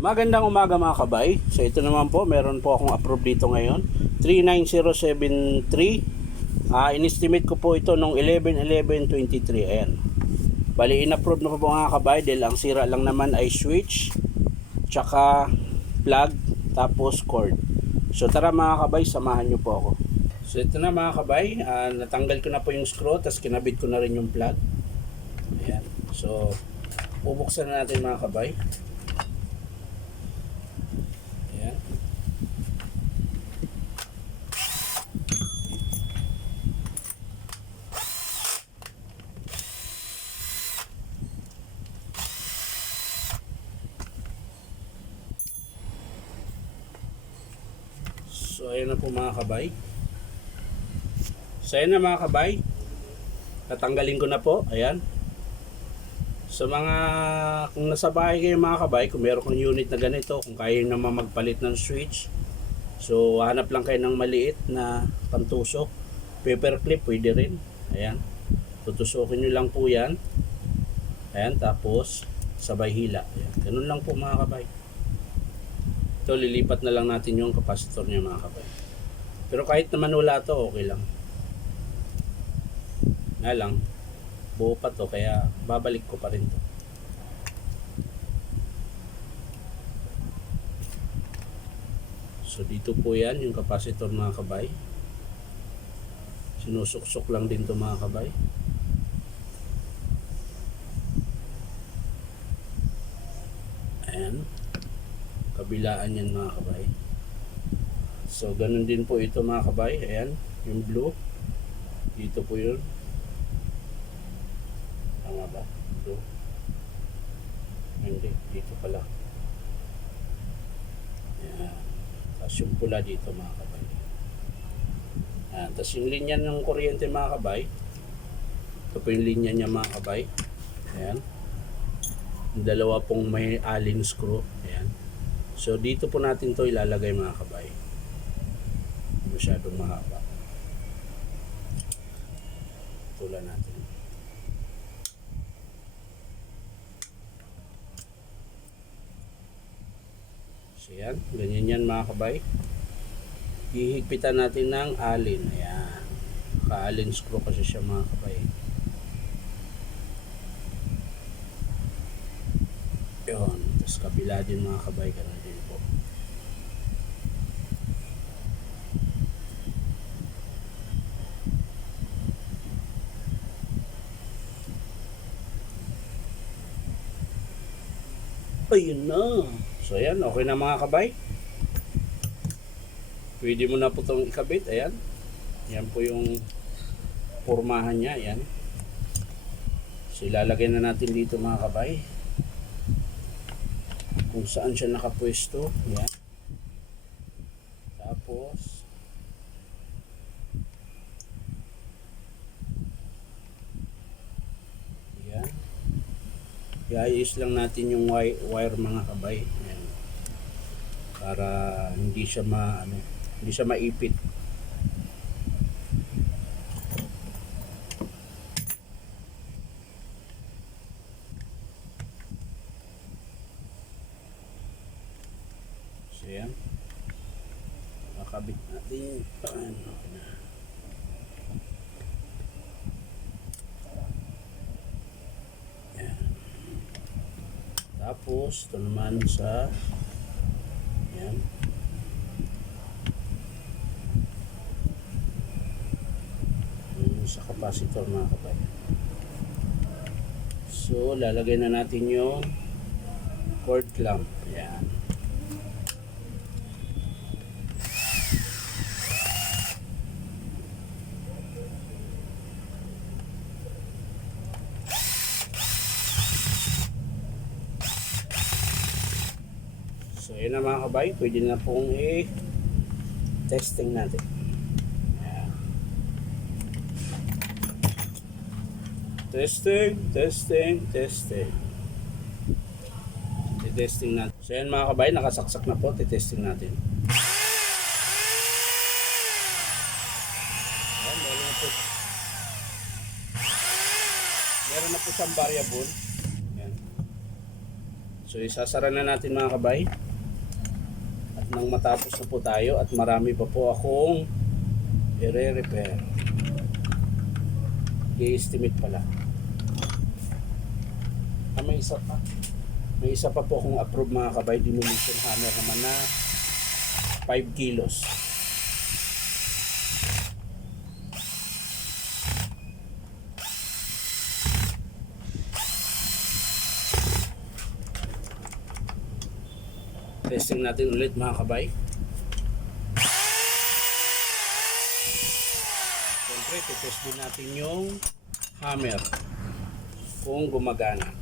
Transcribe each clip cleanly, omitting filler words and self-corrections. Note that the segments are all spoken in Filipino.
Magandang umaga mga kabay. So ito naman po, meron po akong approve dito ngayon. 39073. In-estimate ko po ito nung 11/11/23. Ayan. Bali in-approve na po mga kabay dahil ang sira lang naman ay switch, tsaka plug, tapos cord. So tara mga kabay, samahan nyo po ako. So ito na mga kabay, natanggal ko na po yung screw, tapos kinabit ko na rin yung plug. Ayan. So bubuksan na natin mga kabay. Ayan. So ayan na po mga kabay. So ayan na mga kabay. Tatanggalin ko na po. Ayan. Sa mga, kung nasa bahay kayo mga kabay, kung meron kang unit na ganito, kung kaya naman magpalit ng switch, so hanap lang kayo ng maliit na pantusok. Paper clip pwede rin. Ayan. Tutusukin nyo lang po yan. Ayan. Tapos sabay hila. Ayan. Ganun lang po mga kabay. Ito, lilipat na lang natin yung capacitor niya mga kabay. Pero kahit naman wala to, okay lang. Nga lang, buo pa to, kaya babalik ko pa rin to. So dito po yan yung capacitor mga kabay. Sinusuksok lang din to mga kabay. Ayan. Kabilaan yan mga kabay. So ganun din po ito mga kabay. Ayan, yung blue. Dito po yun. Tama ba? Blue. Hindi, dito pala. Ayan. Tapos yung pula dito mga kabay. Ayan. Tapos yung linya ng kuryente mga kabay. Ito po yung linya niya mga kabay. Ayan. Yung dalawa pong may allen screw. Ayan. So dito po natin to ilalagay mga kabay. Masyadong mahaba. Tulan natin. So yan, ganyan yan mga kabay. Hihigpitan natin ng allen. Ayan. Ka-allen screw kasi siya mga kabay. Yun. Tapos kabila din mga kabay. Ganun din po. Ayun na. So ayan, okay na mga kabay. Pwede mo na po itong ikabit. Ayan. Yan po yung pormahan niya. Ayan. So ilalagay na natin dito mga kabay. Kung saan siya nakapwesto. Ayan. Tapos ayan. I-ayos lang natin yung wire mga kabay. Ayan. Para hindi siya hindi siya maipit. So yan. Kakabit natin. Ayan. Tapos ito naman sa yan. Sa capacitor mga kabay. So lalagay na natin yung cord clamp. Ayan. So yun na mga kabay, pwede na pong i-testing natin. Testing. Testing natin. So yan mga kabay, nakasaksak na po. Testing natin. Ayan, meron na po siyang variable. Ayan. So isasara na natin mga kabay. At nang matapos na po tayo at marami pa po akong i-repair. I-estimate pala. May isa pa. May isa pa po akong approve mga kabay, demolition hammer naman na 5 kilos. Testing natin ulit mga kabay. Siyempre, test din natin yung hammer kung gumagana.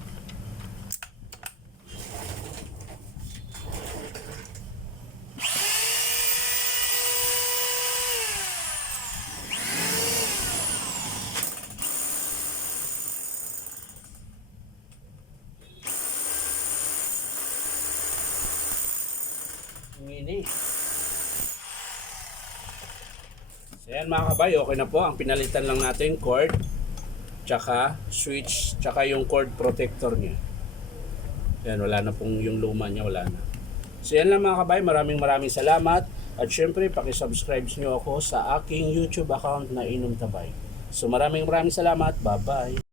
Ini. So yan mga kabay, okay na po. Ang pinalitan lang natin cord, tsaka switch, tsaka yung cord protector niya. Yan, wala na pong yung luma niya, wala na. So yan lang mga kabay, maraming salamat. At syempre, pakisubscribe nyo ako sa aking YouTube account na Inom Tabay. So maraming salamat. Bye-bye.